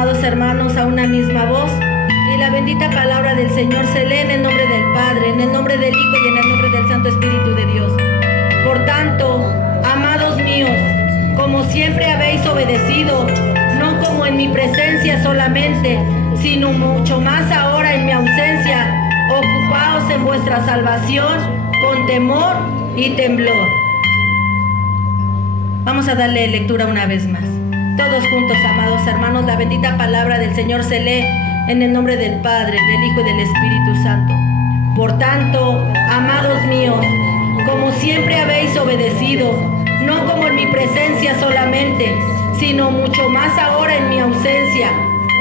amados hermanos, a una misma voz, y la bendita palabra del Señor se lee en el nombre del Padre, en el nombre del Hijo y en el nombre del Santo Espíritu de Dios. Por tanto, amados míos, como siempre habéis obedecido, no como en mi presencia solamente, sino mucho más ahora en mi ausencia, ocupaos en vuestra salvación con temor y temblor. Vamos a darle lectura una vez más. Todos juntos, amados hermanos, la bendita palabra del Señor se lee en el nombre del Padre, del Hijo y del Espíritu Santo. Por tanto, amados míos, como siempre habéis obedecido, no como en mi presencia solamente, sino mucho más ahora en mi ausencia,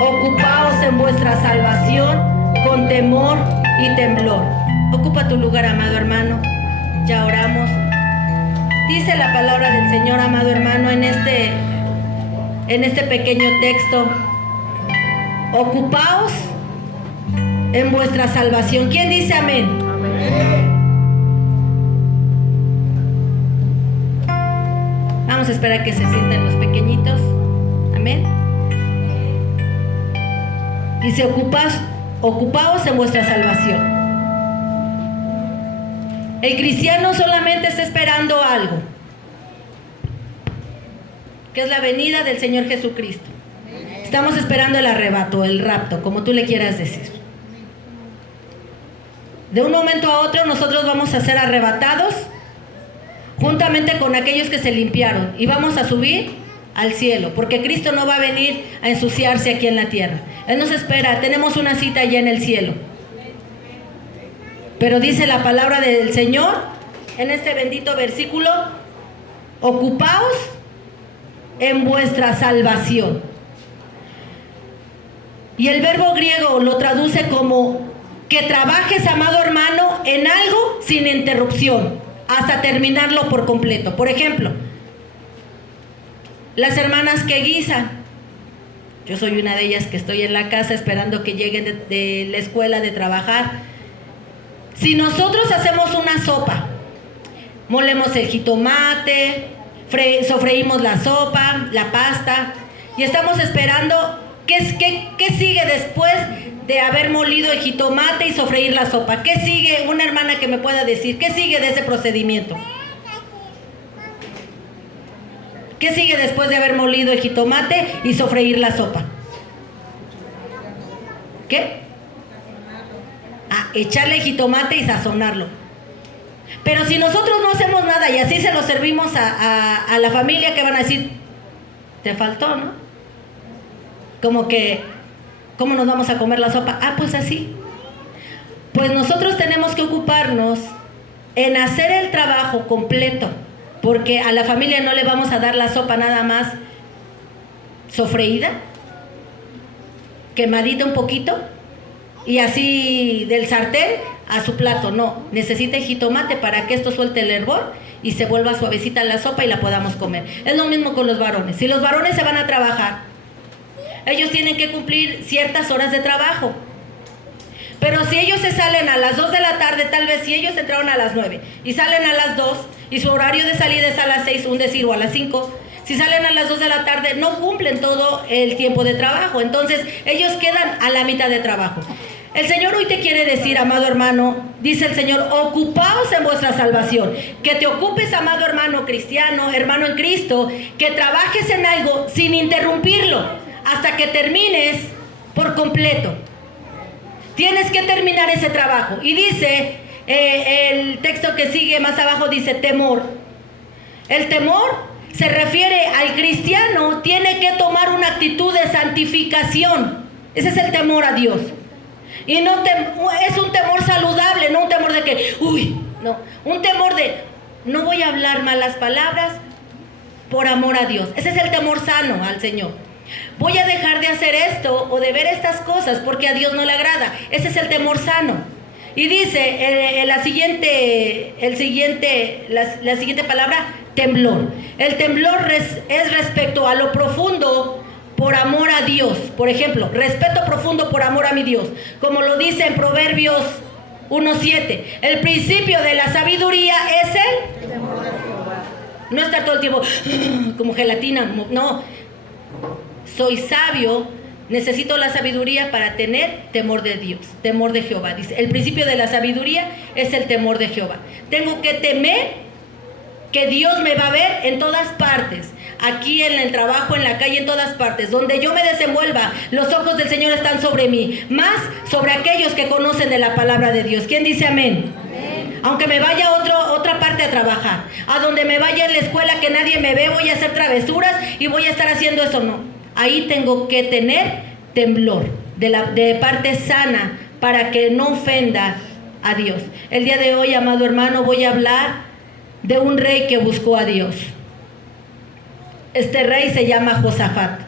ocupaos en vuestra salvación con temor y temblor. Ocupa tu lugar, amado hermano. Ya oramos. Dice la palabra del Señor, amado hermano, en este pequeño texto: ocupaos en vuestra salvación. ¿Quién dice amén? Amén. Vamos a esperar que se sienten los pequeñitos. Amén. Dice: ocupaos en vuestra salvación. El cristiano solamente está esperando algo, que es la venida del Señor Jesucristo. Estamos esperando el arrebato, el rapto, como tú le quieras decir. De un momento a otro nosotros vamos a ser arrebatados juntamente con aquellos que se limpiaron, y vamos a subir al cielo, porque Cristo no va a venir a ensuciarse aquí en la tierra. Él nos espera, tenemos una cita allá en el cielo. Pero dice la palabra del Señor en este bendito versículo: ocupaos en vuestra salvación. Y el verbo griego lo traduce como que trabajes, amado hermano, en algo sin interrupción, hasta terminarlo por completo. Por ejemplo, las hermanas que guisan. Yo soy una de ellas que estoy en la casa esperando que lleguen de la escuela, de trabajar. Si nosotros hacemos una sopa, molemos el jitomate, sofreímos la sopa, la pasta, y estamos esperando, ¿qué sigue después de haber molido el jitomate y sofreír la sopa? ¿Qué sigue? Una hermana que me pueda decir, ¿qué sigue de ese procedimiento? ¿Qué sigue después de haber molido el jitomate y sofreír la sopa? ¿Qué? Echarle jitomate y sazonarlo. Pero si nosotros no hacemos nada y así se lo servimos a la familia, ¿qué van a decir? Te faltó, ¿no? Como que, ¿cómo nos vamos a comer la sopa? Pues así. Pues nosotros tenemos que ocuparnos en hacer el trabajo completo, porque a la familia no le vamos a dar la sopa nada más sofreída, quemadita un poquito, y así del sartén a su plato. No, necesita jitomate para que esto suelte el hervor y se vuelva suavecita la sopa y la podamos comer. Es lo mismo con los varones. Si los varones se van a trabajar, ellos tienen que cumplir ciertas horas de trabajo. Pero si ellos se salen a las 2 de la tarde, tal vez si ellos entraron a las 9 y salen a las 2 y su horario de salida es a las 6, un decir, o a las 5, si salen a las 2 de la tarde no cumplen todo el tiempo de trabajo. Entonces ellos quedan a la mitad de trabajo. El Señor hoy te quiere decir, amado hermano, dice el Señor: ocupaos en vuestra salvación. Que te ocupes, amado hermano cristiano, hermano en Cristo, que trabajes en algo sin interrumpirlo hasta que termines por completo. Tienes que terminar ese trabajo. Y dice el texto que sigue más abajo, dice temor. El temor se refiere al cristiano, tiene que tomar una actitud de santificación. Ese es el temor a Dios. Y no es un temor saludable, no un temor de que, no, un temor de, no voy a hablar malas palabras por amor a Dios. Ese es el temor sano al Señor. Voy a dejar de hacer esto o de ver estas cosas porque a Dios no le agrada. Ese es el temor sano. Y dice la siguiente palabra: temblor. El temblor es respecto a lo profundo por amor a Dios. Por ejemplo, respeto profundo por amor a mi Dios, como lo dice en Proverbios 1:7. El principio de la sabiduría es el temor de Jehová. No estar todo el tiempo como gelatina, no. Soy sabio Necesito la sabiduría para tener temor de Dios, temor de Jehová. Dice, el principio de la sabiduría es el temor de Jehová. Tengo que temer que Dios me va a ver en todas partes. Aquí en el trabajo, en la calle, en todas partes. Donde yo me desenvuelva, los ojos del Señor están sobre mí. Más sobre aquellos que conocen de la palabra de Dios. ¿Quién dice amén? Amén. Aunque me vaya a otra parte a trabajar. A donde me vaya en la escuela que nadie me ve, voy a hacer travesuras y voy a estar haciendo eso. No. Ahí tengo que tener temblor de parte sana para que no ofenda a Dios. El día de hoy, amado hermano, voy a hablar de un rey que buscó a Dios. Este rey se llama Josafat.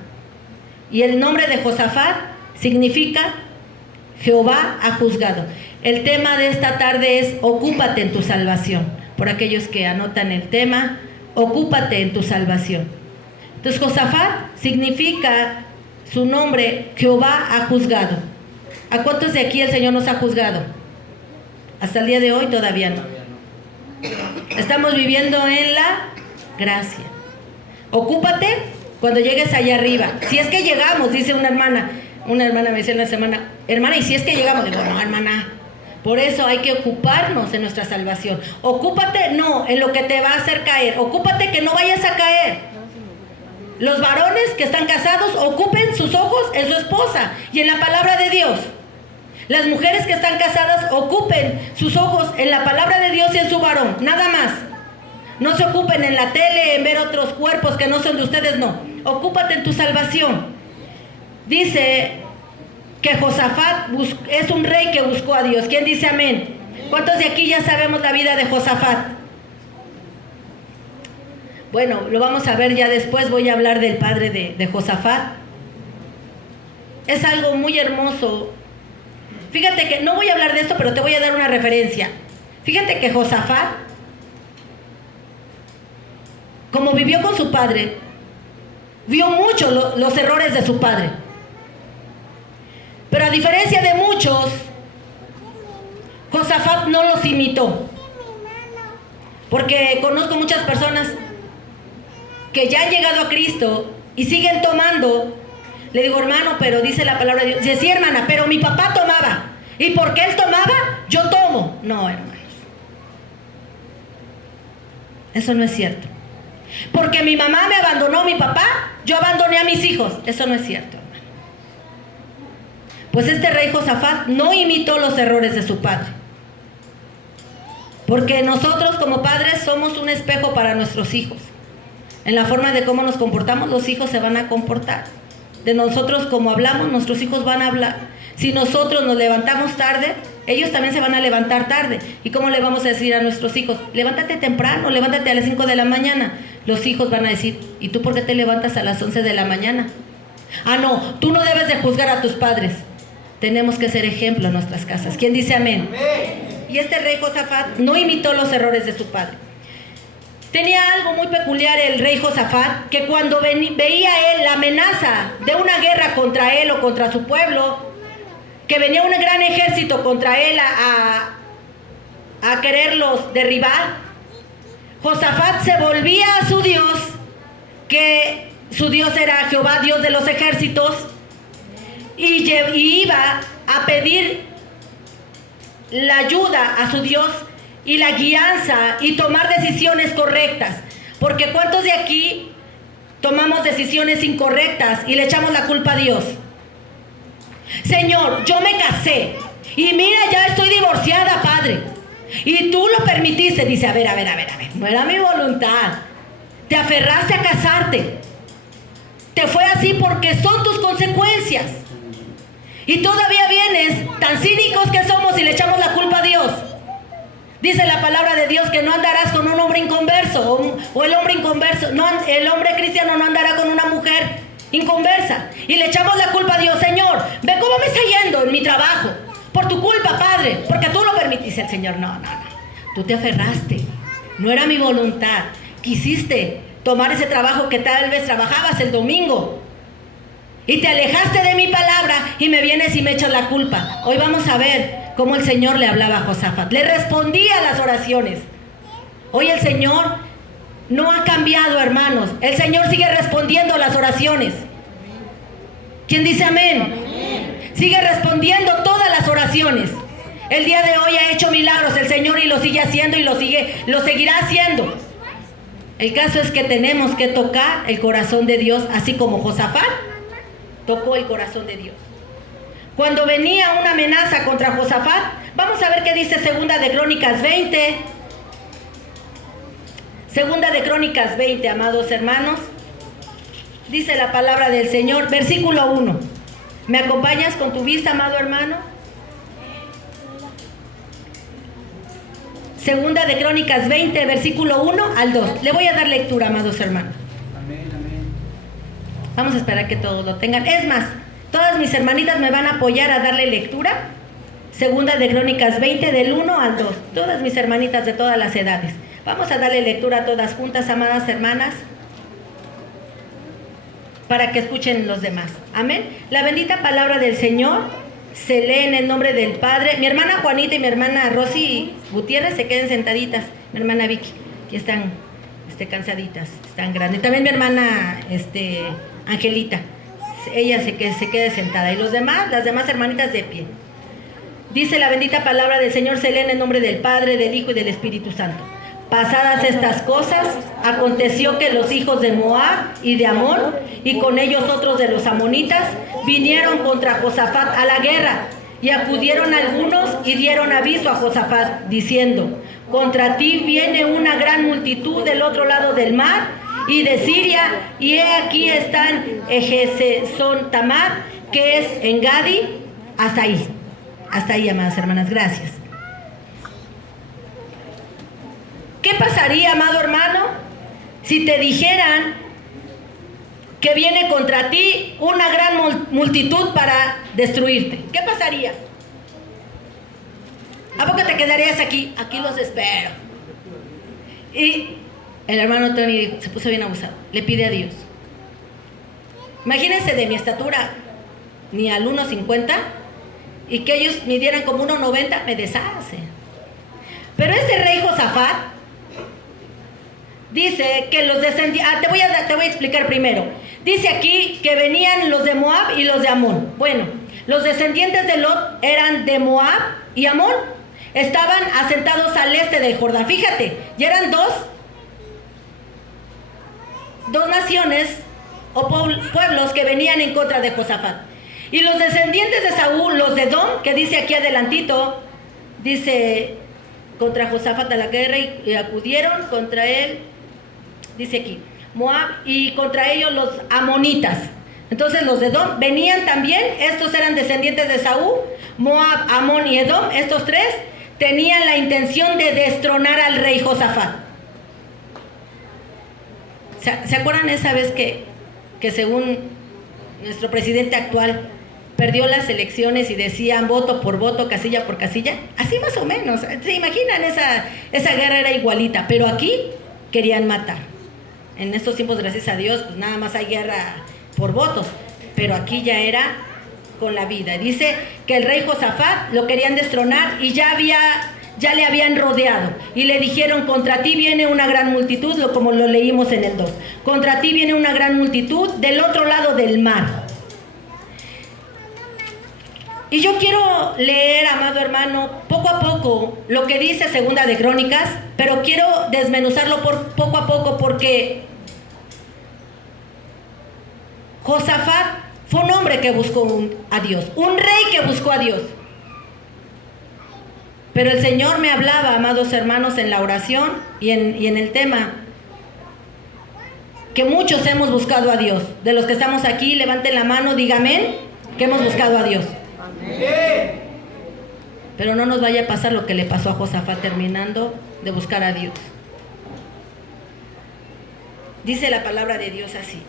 Y el nombre de Josafat significa Jehová ha juzgado. El tema de esta tarde es ocúpate en tu salvación. Por aquellos que anotan el tema, ocúpate en tu salvación. Entonces Josafat significa su nombre, Jehová ha juzgado. ¿A cuántos de aquí el Señor nos ha juzgado? Hasta el día de hoy todavía no. Estamos viviendo en la gracia. Ocúpate cuando llegues allá arriba. Si es que llegamos, dice una hermana me dice en la semana, hermana, ¿y si es que llegamos? Digo, no, hermana. Por eso hay que ocuparnos en nuestra salvación. Ocúpate, no, en lo que te va a hacer caer. Ocúpate que no vayas a caer. Los varones que están casados ocupen sus ojos en su esposa y en la palabra de Dios. Las mujeres que están casadas ocupen sus ojos en la palabra de Dios y en su varón, nada más. No se ocupen en la tele, en ver otros cuerpos que no son de ustedes, no. Ocúpate en tu salvación. Dice que Josafat es un rey que buscó a Dios. ¿Quién dice amén? ¿Cuántos de aquí ya sabemos la vida de Josafat? Bueno, lo vamos a ver ya después. Voy a hablar del padre de Josafat. Es algo muy hermoso. Fíjate que, no voy a hablar de esto, pero te voy a dar una referencia. Fíjate que Josafat, como vivió con su padre, vio mucho los errores de su padre. Pero a diferencia de muchos, Josafat no los imitó. Porque conozco muchas personas que ya han llegado a Cristo y siguen tomando. Le digo, hermano, pero dice la palabra de Dios. Dice, sí, hermana, pero mi papá tomaba. Y porque él tomaba, yo tomo. No, hermanos. Eso no es cierto. Porque mi mamá me abandonó, mi papá, yo abandoné a mis hijos. Eso no es cierto, hermano. Pues este rey Josafat no imitó los errores de su padre. Porque nosotros como padres somos un espejo para nuestros hijos. En la forma de cómo nos comportamos, los hijos se van a comportar. De nosotros como hablamos, nuestros hijos van a hablar. Si nosotros nos levantamos tarde, ellos también se van a levantar tarde. ¿Y cómo le vamos a decir a nuestros hijos? Levántate temprano, levántate a las 5 de la mañana. Los hijos van a decir, ¿y tú por qué te levantas a las 11 de la mañana? Ah, no, tú no debes de juzgar a tus padres. Tenemos que ser ejemplo en nuestras casas. ¿Quién dice amén? Amén. Y este rey Josafat no imitó los errores de su padre. Tenía algo muy peculiar el rey Josafat, que cuando veía él la amenaza de una guerra contra él o contra su pueblo, que venía un gran ejército contra él a quererlos derribar, Josafat se volvía a su Dios, que su Dios era Jehová, Dios de los ejércitos, y iba a pedir la ayuda a su Dios y la guianza y tomar decisiones correctas. Porque ¿cuántos de aquí tomamos decisiones incorrectas y le echamos la culpa a Dios? Señor, yo me casé y mira, ya estoy divorciada, Padre, y tú lo permitiste. Dice, a ver, no era mi voluntad. Te aferraste a casarte, te fue así porque son tus consecuencias. Y todavía vienes, tan cínicos que somos, y le echamos la culpa a Dios. Dice la palabra de Dios que no andarás con un hombre inconverso, o el hombre inconverso, no, el hombre cristiano no andará con una mujer inconversa. Y le echamos la culpa a Dios. Señor, ve cómo me está yendo en mi trabajo, por tu culpa, Padre, porque tú lo permitiste. El Señor, no, tú te aferraste, no era mi voluntad. Quisiste tomar ese trabajo que tal vez trabajabas el domingo, y te alejaste de mi palabra y me vienes y me echas la culpa. Hoy vamos a ver cómo el Señor le hablaba a Josafat. Le respondía a las oraciones. Hoy el Señor no ha cambiado, hermanos. El Señor sigue respondiendo a las oraciones. ¿Quién dice amén? Amén. Sigue respondiendo todas las oraciones. El día de hoy ha hecho milagros el Señor y lo sigue haciendo y lo seguirá haciendo. El caso es que tenemos que tocar el corazón de Dios, así como Josafat tocó el corazón de Dios. Cuando venía una amenaza contra Josafat, vamos a ver qué dice Segunda de Crónicas 20. Segunda de Crónicas 20, amados hermanos. Dice la palabra del Señor, versículo 1. ¿Me acompañas con tu vista, amado hermano? Segunda de Crónicas 20, versículo 1 al 2. Le voy a dar lectura, amados hermanos. Amén, amén. Vamos a esperar que todos lo tengan. Es más, todas mis hermanitas me van a apoyar a darle lectura. Segunda de Crónicas 20, del 1 al 2. Todas mis hermanitas de todas las edades. Vamos a darle lectura a todas juntas, amadas hermanas, para que escuchen los demás. Amén. La bendita palabra del Señor se lee en el nombre del Padre. Mi hermana Juanita y mi hermana Rosy Gutiérrez se queden sentaditas. Mi hermana Vicky, que están cansaditas, están grandes. También mi hermana Angelita, ella se quede sentada. Y las demás hermanitas de pie. Dice la bendita palabra del Señor, se lee en el nombre del Padre, del Hijo y del Espíritu Santo. Pasadas estas cosas, aconteció que los hijos de Moab y de Amón, y con ellos otros de los amonitas, vinieron contra Josafat a la guerra, y acudieron algunos y dieron aviso a Josafat, diciendo: contra ti viene una gran multitud del otro lado del mar, y de Siria, y he aquí están Ejezón Tamar, que es en Gadi. Hasta ahí, amadas hermanas, gracias. ¿Qué pasaría, amado hermano, si te dijeran que viene contra ti una gran multitud para destruirte? ¿Qué pasaría? ¿A poco te quedarías aquí? Aquí los espero. Y el hermano Tony se puso bien abusado. Le pide a Dios. Imagínense de mi estatura, ni al 1.50, y que ellos midieran como 1.90, me deshace. Pero este rey Josafat dice que los descendientes... te voy a explicar primero. Dice aquí que venían los de Moab y los de Amón. Bueno, los descendientes de Lot eran de Moab y Amón. Estaban asentados al este del Jordán. Fíjate, ya eran dos naciones o pueblos que venían en contra de Josafat. Y los descendientes de Saúl, los de Edom, que dice aquí adelantito, dice contra Josafat a la guerra, y acudieron contra él, dice aquí, Moab, y contra ellos los amonitas. Entonces los de Edom venían también, estos eran descendientes de Saúl, Moab, Amón y Edom, estos tres tenían la intención de destronar al rey Josafat. ¿Se acuerdan esa vez que según nuestro presidente actual perdió las elecciones y decían voto por voto, casilla por casilla? Así más o menos. ¿Se imaginan? Esa guerra era igualita, pero aquí querían matar. En estos tiempos, gracias a Dios, pues nada más hay guerra por votos, pero aquí ya era con la vida. Dice que el rey Josafat lo querían destronar y ya le habían rodeado y le dijeron: contra ti viene una gran multitud, como lo leímos en el 2. Contra ti viene una gran multitud del otro lado del mar. Y yo quiero leer, amado hermano, poco a poco lo que dice Segunda de Crónicas, pero quiero desmenuzarlo poco a poco, porque Josafat fue un hombre que buscó a Dios, un rey que buscó a Dios. Pero el Señor me hablaba, amados hermanos, en la oración y en el tema, que muchos hemos buscado a Dios. De los que estamos aquí, levanten la mano, díganme que hemos buscado a Dios. Pero no nos vaya a pasar lo que le pasó a Josafat terminando de buscar a Dios. Dice la palabra de Dios así: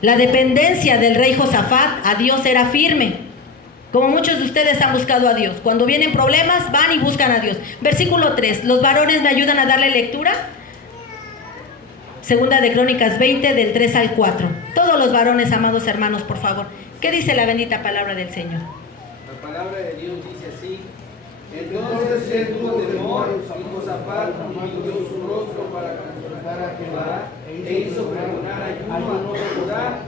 la dependencia del rey Josafat a Dios era firme, como muchos de ustedes han buscado a Dios. Cuando vienen problemas, van y buscan a Dios. Versículo 3. ¿Los varones me ayudan a darle lectura? Segunda de Crónicas 20, del 3 al 4. Todos los varones, amados hermanos, por favor. ¿Qué dice la bendita palabra del Señor? La palabra de Dios dice así: entonces él tuvo temor y Josafat dirigió su rostro para consultar a Jehová, e hizo pregonar ayuno a todo Judá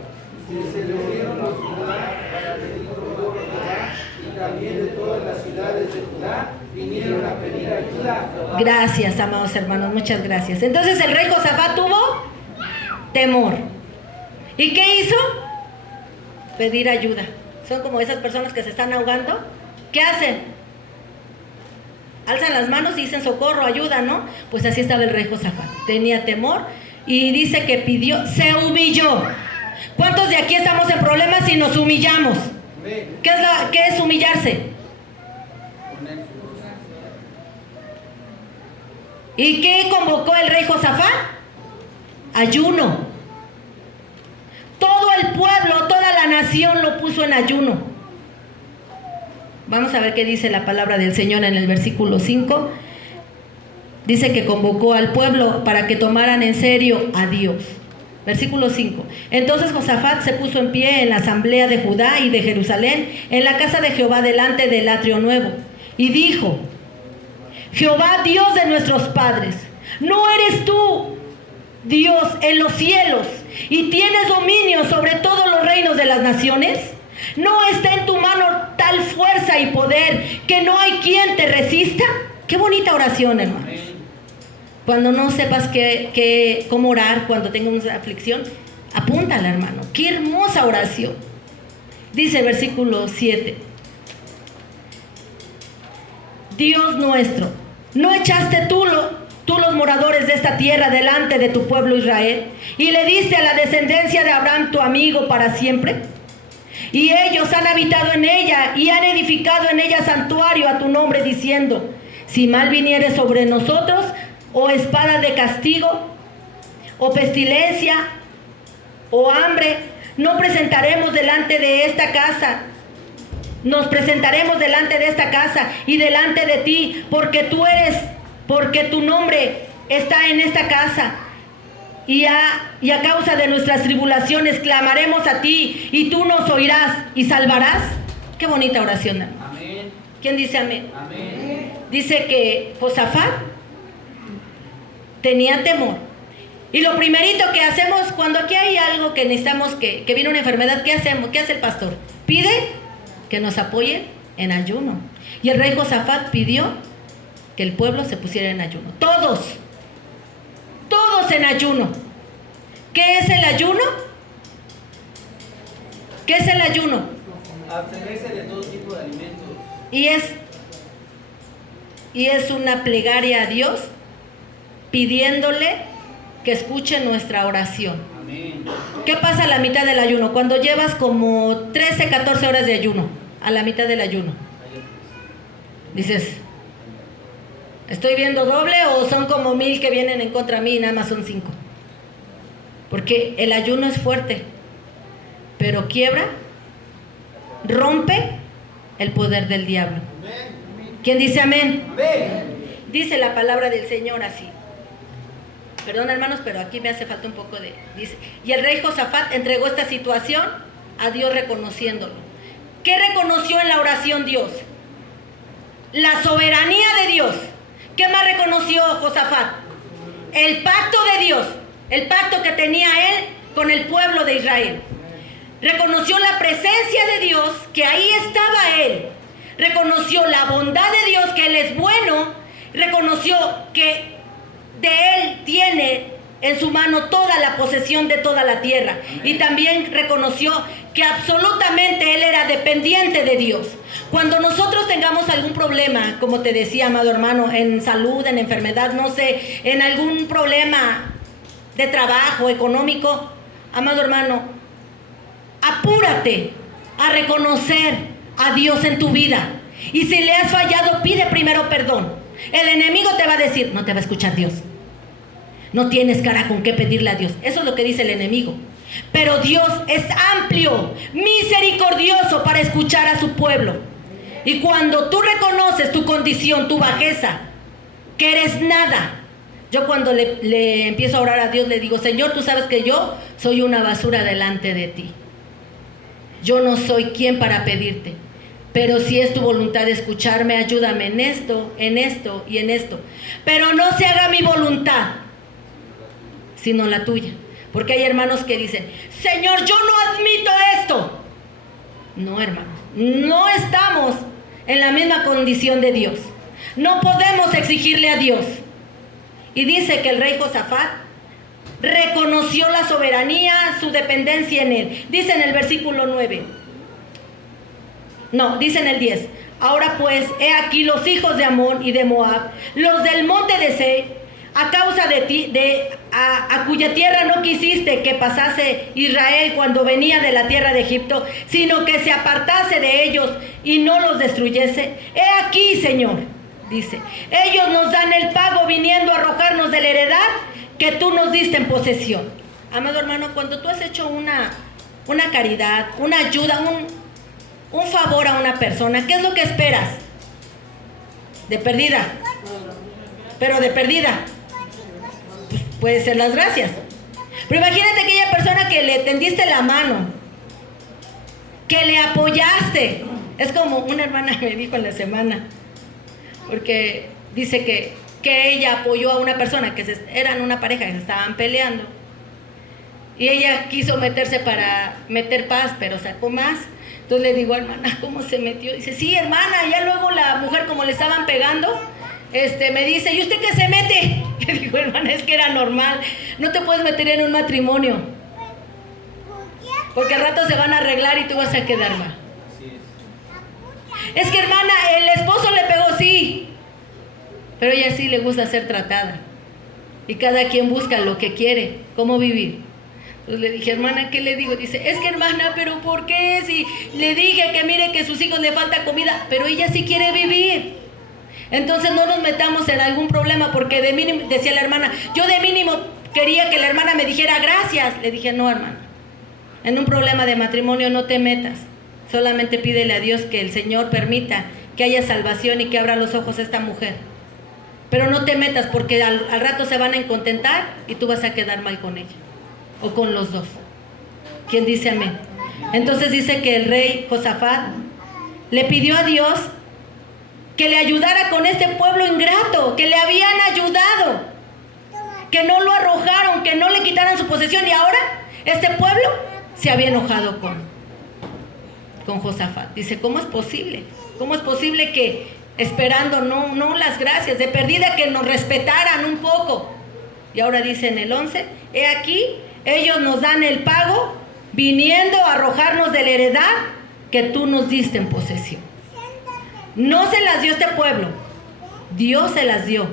se reunieron los Judá para pedir socorro a Jehová, y también de todas las ciudades de Judá vinieron a pedir ayuda a Jehová. Gracias, amados hermanos, muchas gracias. Entonces el rey Josafat tuvo temor. ¿Y qué hizo? Pedir ayuda. Son como esas personas que se están ahogando. ¿Qué hacen? Alzan las manos y dicen socorro, ayuda, ¿no? Pues así estaba el rey Josafat. Tenía temor y dice que pidió, se humilló. ¿Cuántos de aquí estamos en problemas y nos humillamos? ¿Qué es humillarse? ¿Y qué convocó el rey Josafat? Ayuno. Todo el pueblo, toda la nación lo puso en ayuno. Vamos a ver qué dice la palabra del Señor en el versículo 5. Dice que convocó al pueblo para que tomaran en serio a Dios. Versículo 5. Entonces Josafat se puso en pie en la asamblea de Judá y de Jerusalén, en la casa de Jehová delante del atrio nuevo, y dijo: Jehová, Dios de nuestros padres, ¿no eres tú Dios en los cielos y tienes dominio sobre todos los reinos de las naciones? ¿No está en tu mano tal fuerza y poder que no hay quien te resista? Qué bonita oración, hermanos. Cuando no sepas cómo orar, cuando tengas una aflicción, apúntala, hermano. Qué hermosa oración. Dice el versículo 7. Dios nuestro, ¿no echaste tú los moradores de esta tierra delante de tu pueblo Israel? ¿Y le diste a la descendencia de Abraham tu amigo para siempre? Y ellos han habitado en ella y han edificado en ella santuario a tu nombre, diciendo: si mal viniere sobre nosotros, o espada de castigo, o pestilencia, o hambre, no presentaremos delante de esta casa. Nos presentaremos delante de esta casa y delante de ti, porque tu nombre está en esta casa. Y a causa de nuestras tribulaciones clamaremos a ti, y tú nos oirás y salvarás. Qué bonita oración, hermano. Amén. ¿Quién dice amén? Amén. Dice que Josafat tenía temor. Y lo primerito que hacemos cuando aquí hay algo que necesitamos, que viene una enfermedad, ¿qué hacemos? ¿Qué hace el pastor? Pide que nos apoyen en ayuno. Y el rey Josafat pidió que el pueblo se pusiera en ayuno. Todos en ayuno. ¿Qué es el ayuno? ¿Qué es el ayuno? Abstenerse de todo tipo de alimentos. Y es una plegaria a Dios pidiéndole que escuche nuestra oración. Amén. ¿Qué pasa a la mitad del ayuno? Cuando llevas como 13, 14 horas de ayuno, a la mitad del ayuno, dices: ¿estoy viendo doble o son como 1000 que vienen en contra de mí y nada más son 5? Porque el ayuno es fuerte, pero quiebra, rompe el poder del diablo. ¿Quién dice amén? Amén. Dice la palabra del Señor así. Perdón, hermanos, pero aquí me hace falta un poco de... Dice: y el rey Josafat entregó esta situación a Dios reconociéndolo. ¿Qué reconoció en la oración Dios? La soberanía de Dios. ¿Qué más reconoció Josafat? El pacto de Dios, el pacto que tenía él con el pueblo de Israel. Reconoció la presencia de Dios, que ahí estaba él. Reconoció la bondad de Dios, que él es bueno. Reconoció que de él tiene en su mano toda la posesión de toda la tierra. Y también reconoció que absolutamente él era dependiente de Dios. Cuando nosotros tengamos algún problema, como te decía, amado hermano, en salud, en enfermedad, no sé, en algún problema de trabajo, económico, amado hermano, apúrate a reconocer a Dios en tu vida. Y si le has fallado, pide primero perdón. El enemigo te va a decir: no te va a escuchar Dios. No tienes cara con qué pedirle a Dios. Eso es lo que dice el enemigo. Pero Dios es amplio, misericordioso para escuchar a su pueblo. Y cuando tú reconoces tu condición, tu bajeza, que eres nada. Yo cuando le empiezo a orar a Dios, le digo: Señor, tú sabes que yo soy una basura delante de ti. Yo no soy quien para pedirte. Pero si es tu voluntad de escucharme, ayúdame en esto y en esto. Pero no se haga mi voluntad, sino la tuya. Porque hay hermanos que dicen, Señor, yo no admito esto. No, hermanos, no estamos en la misma condición de Dios. No podemos exigirle a Dios. Y dice que el rey Josafat reconoció la soberanía, su dependencia en él. Dice en el versículo 9. No, dice en el 10. Ahora pues, he aquí los hijos de Amón y de Moab, los del monte de Seir, a causa de ti, a cuya tierra no quisiste que pasase Israel cuando venía de la tierra de Egipto, sino que se apartase de ellos y no los destruyese. He aquí, Señor, dice, ellos nos dan el pago viniendo a arrojarnos de la heredad que tú nos diste en posesión. Amado hermano, cuando tú has hecho una caridad, una ayuda, un favor a una persona, ¿qué es lo que esperas? De perdida. Pero de perdida, pues puede ser las gracias. Pero imagínate aquella persona que le tendiste la mano, que le apoyaste. Es como una hermana me dijo en la semana, porque dice que ella apoyó a una persona, eran una pareja que se estaban peleando. Y ella quiso meterse para meter paz, pero sacó más. Entonces le digo, hermana, ¿cómo se metió? Dice, sí, hermana. Ya luego la mujer, como le estaban pegando, me dice, ¿y usted qué se mete? Le digo, hermana, es que era normal. No te puedes meter en un matrimonio, porque al rato se van a arreglar y tú vas a quedar mal. Es que, hermana, el esposo le pegó, sí, pero ella sí le gusta ser tratada. Y cada quien busca lo que quiere, cómo vivir. Entonces le dije, hermana, ¿qué le digo? Dice, es que, hermana, ¿pero por qué? Si le dije que mire que a sus hijos le falta comida, pero ella sí quiere vivir. Entonces no nos metamos en algún problema, porque de mínimo, decía la hermana, yo de mínimo quería que la hermana me dijera gracias. Le dije, no, hermana, en un problema de matrimonio no te metas. Solamente pídele a Dios que el Señor permita que haya salvación y que abra los ojos a esta mujer. Pero no te metas, porque al rato se van a contentar y tú vas a quedar mal con ella. O con los dos. ¿Quién dice amén? Entonces dice que el rey Josafat le pidió a Dios que le ayudara con este pueblo ingrato, que le habían ayudado, que no lo arrojaron, que no le quitaran su posesión, y ahora este pueblo se había enojado con Josafat. Dice, ¿cómo es posible? ¿Cómo es posible que esperando no las gracias, de perdida que nos respetaran un poco? Y ahora dice en el 11, he aquí, ellos nos dan el pago viniendo a arrojarnos de la heredad que tú nos diste en posesión. No se las dio este pueblo, Dios se las dio,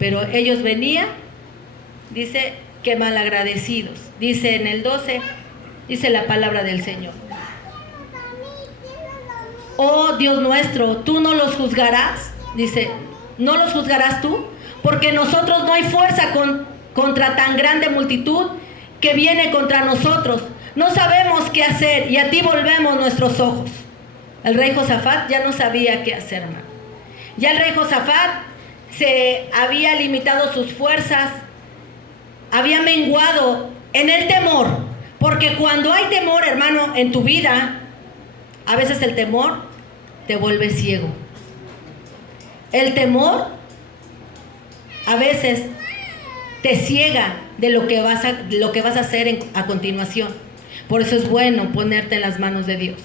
pero ellos venían, dice que malagradecidos. Dice en el 12, dice la palabra del Señor. Oh Dios nuestro, tú no los juzgarás, dice, no los juzgarás tú, porque nosotros no hay fuerza contra tan grande multitud que viene contra nosotros. No sabemos qué hacer y a ti volvemos nuestros ojos. El rey Josafat ya no sabía qué hacer, hermano. Ya el rey Josafat se había limitado sus fuerzas, había menguado en el temor, porque cuando hay temor, hermano, en tu vida, a veces el temor te vuelve ciego. El temor a veces te ciega de lo que vas a hacer a continuación. Por eso es bueno ponerte en las manos de Dios.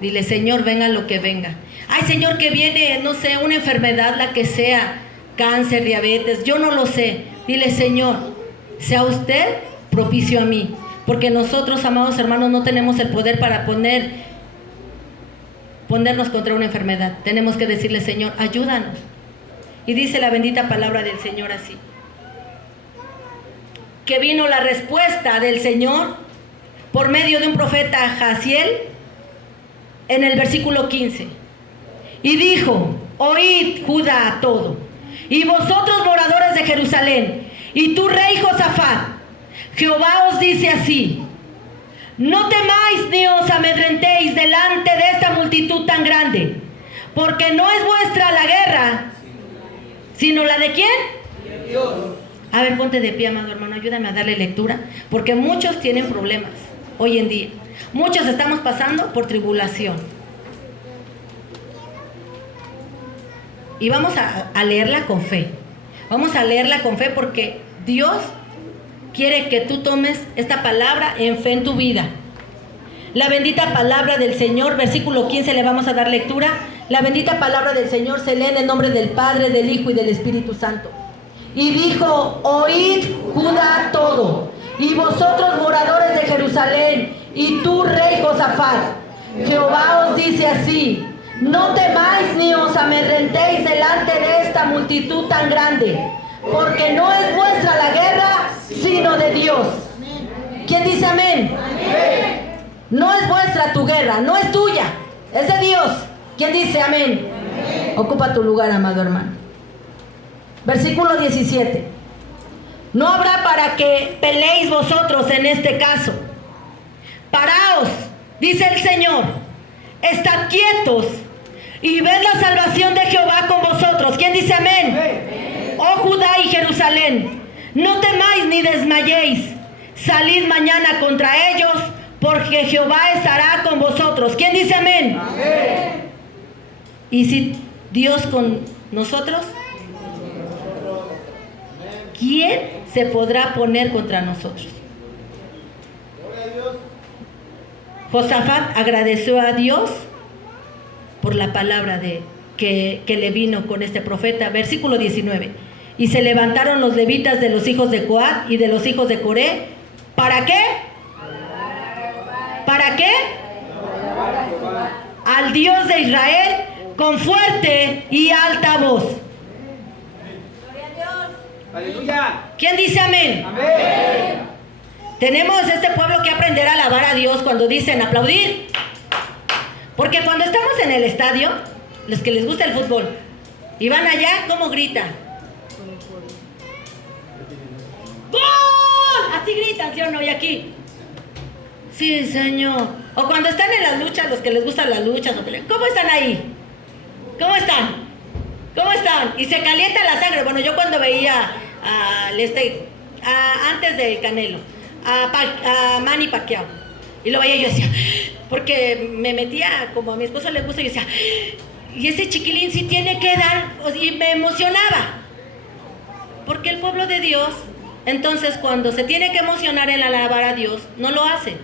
Dile, Señor, venga lo que venga. Ay, Señor, que viene, no sé, una enfermedad, la que sea, cáncer, diabetes, yo no lo sé. Dile, Señor, sea usted propicio a mí. Porque nosotros, amados hermanos, no tenemos el poder para ponernos contra una enfermedad. Tenemos que decirle, Señor, ayúdanos. Y dice la bendita palabra del Señor así, que vino la respuesta del Señor por medio de un profeta, Jaziel, en el versículo 15. Y dijo, oíd Judá todo, y vosotros moradores de Jerusalén, y tú rey Josafat, Jehová os dice así, no temáis ni os amedrentéis delante de esta multitud tan grande, porque no es vuestra la guerra, sino la de ¿quién? De Dios. A ver, ponte de pie, amado hermano, ayúdame a darle lectura, porque muchos tienen problemas hoy en día. Muchos estamos pasando por tribulación. Y vamos a leerla con fe. Vamos a leerla con fe porque Dios quiere que tú tomes esta palabra en fe en tu vida. La bendita palabra del Señor, versículo 15, le vamos a dar lectura. La bendita palabra del Señor se lee en el nombre del Padre, del Hijo y del Espíritu Santo. Y dijo: oíd, Judá todo, y vosotros moradores de Jerusalén, y tú, rey Josafat, Jehová os dice así: no temáis ni os amedrentéis delante de esta multitud tan grande, porque no es vuestra la guerra, sino de Dios. ¿Quién dice amén? Amén. No es vuestra tu guerra, no es tuya, es de Dios. ¿Quién dice amén? Amén. Ocupa tu lugar, amado hermano. Versículo 17. No habrá para que peleéis vosotros en este caso. Paraos, dice el Señor, estad quietos y ved la salvación de Jehová con vosotros. ¿Quién dice amén? Amén. Oh Judá y Jerusalén, no temáis ni desmayéis. Salid mañana contra ellos, porque Jehová estará con vosotros. ¿Quién dice amén? Amén. ¿Y si Dios con nosotros? ¿Quién se podrá poner contra nosotros? Josafat agradeció a Dios por la palabra que le vino con este profeta. Versículo 19. Y se levantaron los levitas de los hijos de Coat y de los hijos de Coré. ¿Para qué? ¿Para qué? Al Dios de Israel con fuerte y alta voz. Aleluya. ¿Quién dice amén? Amén. Tenemos este pueblo que aprender a alabar a Dios cuando dicen aplaudir. Porque cuando estamos en el estadio, los que les gusta el fútbol, y van allá, ¿cómo gritan? ¡Gol! Así gritan, ¿sí o no? Y aquí, sí, señor. O cuando están en las luchas, los que les gustan las luchas, ¿cómo están ahí? ¿Cómo están? ¿Cómo están? Y se calienta la sangre. Bueno, yo cuando veía antes del Canelo, a Manny Pacquiao, y lo veía, yo decía, porque me metía, como a mi esposo le gusta, y yo decía, y ese chiquilín sí tiene que dar, y me emocionaba. Porque el pueblo de Dios, entonces cuando se tiene que emocionar en alabar a Dios, no lo hace.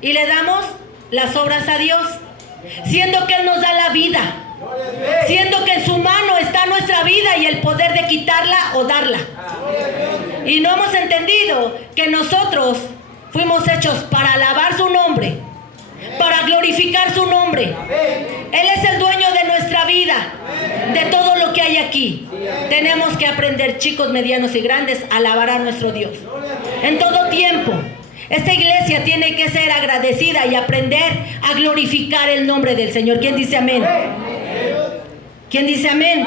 Y le damos las obras a Dios, siendo que Él nos da la vida, siendo que en su mano está nuestra vida y el poder de quitarla o darla. Y no hemos entendido que nosotros fuimos hechos para alabar su nombre, para glorificar su nombre. Él es el dueño de nuestra vida, de todo lo que hay aquí. Tenemos que aprender, chicos, medianos y grandes, a alabar a nuestro Dios en todo tiempo. Esta iglesia tiene que ser agradecida y aprender a glorificar el nombre del Señor. ¿Quién dice amén? ¿Quién dice amén?